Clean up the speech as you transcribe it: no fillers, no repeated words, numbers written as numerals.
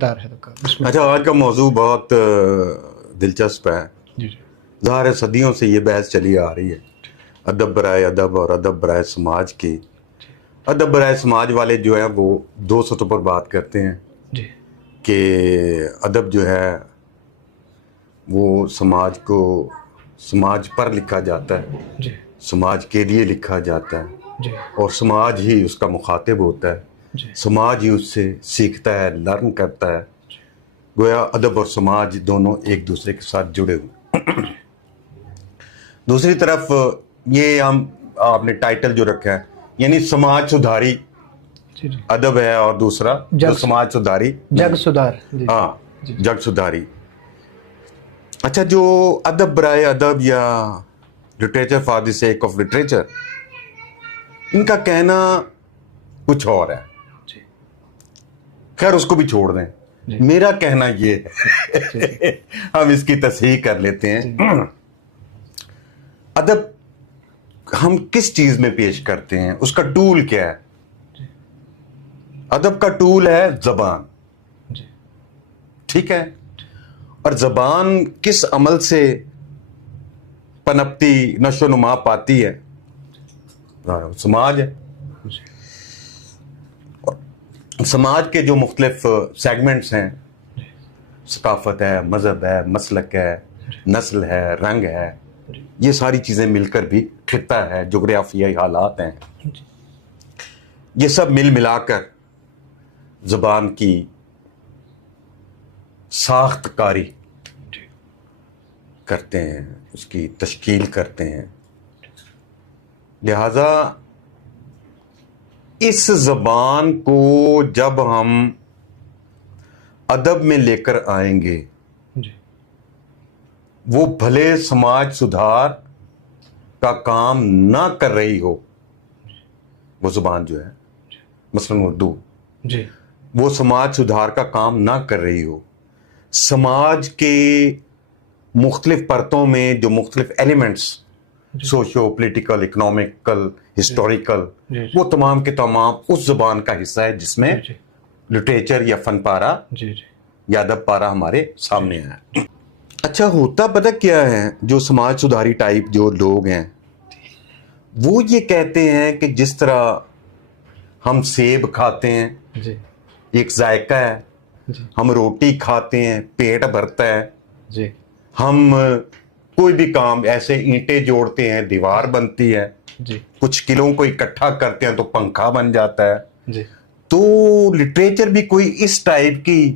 دار ہے اچھا، آج کا موضوع بہت دلچسپ ہے. جی جی ظاہر ہے صدیوں سے یہ بحث چلی آ رہی ہے، ادب برائے ادب اور ادب برائے سماج کی. ادب برائے سماج والے جو ہیں وہ دو سطحوں پر بات کرتے ہیں جی کہ ادب جو ہے وہ سماج پر لکھا جاتا ہے، جی سماج کے لیے لکھا جاتا ہے، جی اور سماج ہی اس کا مخاطب ہوتا ہے، جی سماج ہی اس سے سیکھتا ہے، لرن کرتا ہے. گویا ادب اور سماج دونوں ایک دوسرے کے ساتھ جڑے ہوئے. دوسری طرف یہ آپ نے ٹائٹل جو رکھا ہے، یعنی سماج سدھاری جی جی ادب ہے، اور دوسرا جو سماج سدھاری جگ سدھار. جی ہاں جی جگ سدھاری. اچھا، جو ادب برائے ادب یا literature for the sake of literature, ان کا کہنا کچھ اور ہے. جی خیر اس کو بھی چھوڑ دیں. جی میرا کہنا یہ ہے، ہم اس کی تصحیح کر لیتے ہیں. ادب ہم کس چیز میں پیش کرتے ہیں، اس کا ٹول کیا ہے؟ ادب کا ٹول ہے زبان. جی ٹھیک ہے، اور زبان کس عمل سے پنپتی، نشو و نما پاتی ہے؟ سماج ہے. سماج کے جو مختلف سیگمنٹس ہیں، ثقافت ہے، مذہب ہے، مسلک ہے، نسل ہے، رنگ ہے، یہ ساری چیزیں مل کر بھی خطہ ہے، جغرافیائی حالات ہیں، یہ سب مل ملا کر زبان کی ساخت کاری کرتے ہیں، اس کی تشکیل کرتے ہیں. لہذا اس زبان کو جب ہم ادب میں لے کر آئیں گے، جی وہ بھلے سماج سدھار کا کام نہ کر رہی ہو، وہ زبان جو ہے مثلاً اردو، جی وہ سماج سدھار کا کام نہ کر رہی ہو، سماج کے مختلف پرتوں میں جو مختلف elements socio political, economical, historical, وہ تمام کے تمام اس زبان کا حصہ ہے جس میں جی لٹریچر یا فن پارہ جی جی یا ادب پارہ ہمارے سامنے ہے. اچھا، ہوتا پتہ کیا ہے، جو سماج سدھاری ٹائپ جو لوگ ہیں وہ یہ کہتے ہیں کہ جس طرح ہم سیب کھاتے ہیں، جی ایک ذائقہ ہے، جی ہم روٹی کھاتے ہیں، پیٹ بھرتا ہے، جی ہم کوئی بھی کام ایسے اینٹیں جوڑتے ہیں، دیوار بنتی ہے، جی کچھ قلعوں کو اکٹھا کرتے ہیں تو پنکھا بن جاتا ہے. جی تو لٹریچر بھی کوئی اس ٹائپ کی